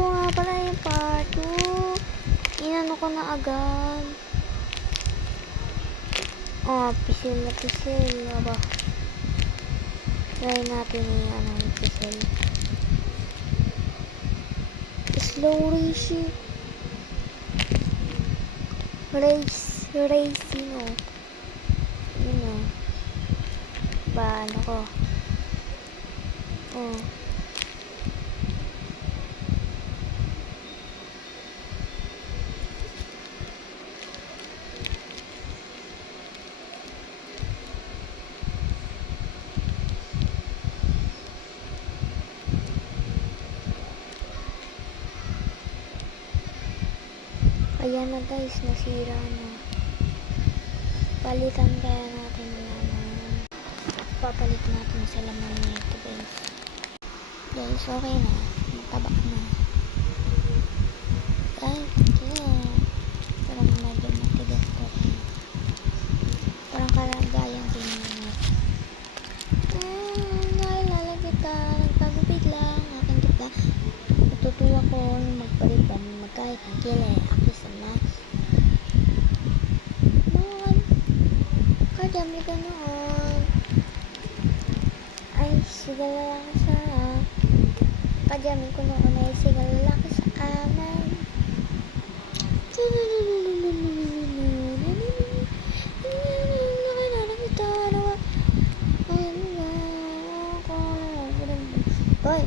ito nga pala yung part 2. Inano ko na agad. Oh, pisil na pisil. Aba. Try natin yung pisil. Slow racing. Racing, oh. Yun, oh. Ba, ano ko. Oh. Kaya na guys, nasira na. Palitan kaya natin naman. Papalit natin sa laman nito guys. Guys, okay na. Mataba na. Guys, yeah. Parang medyo matigas pa rin. Parang kalagayan din naman. Naalala kita. Nagpagupit lang. Aking kita. Natutuwa ko magpalit pa magkahit ang kilay. Dami ka noon. Ay, sigal lalaki sa kadami ko noon ay sigal lalaki sa aman. Hoy,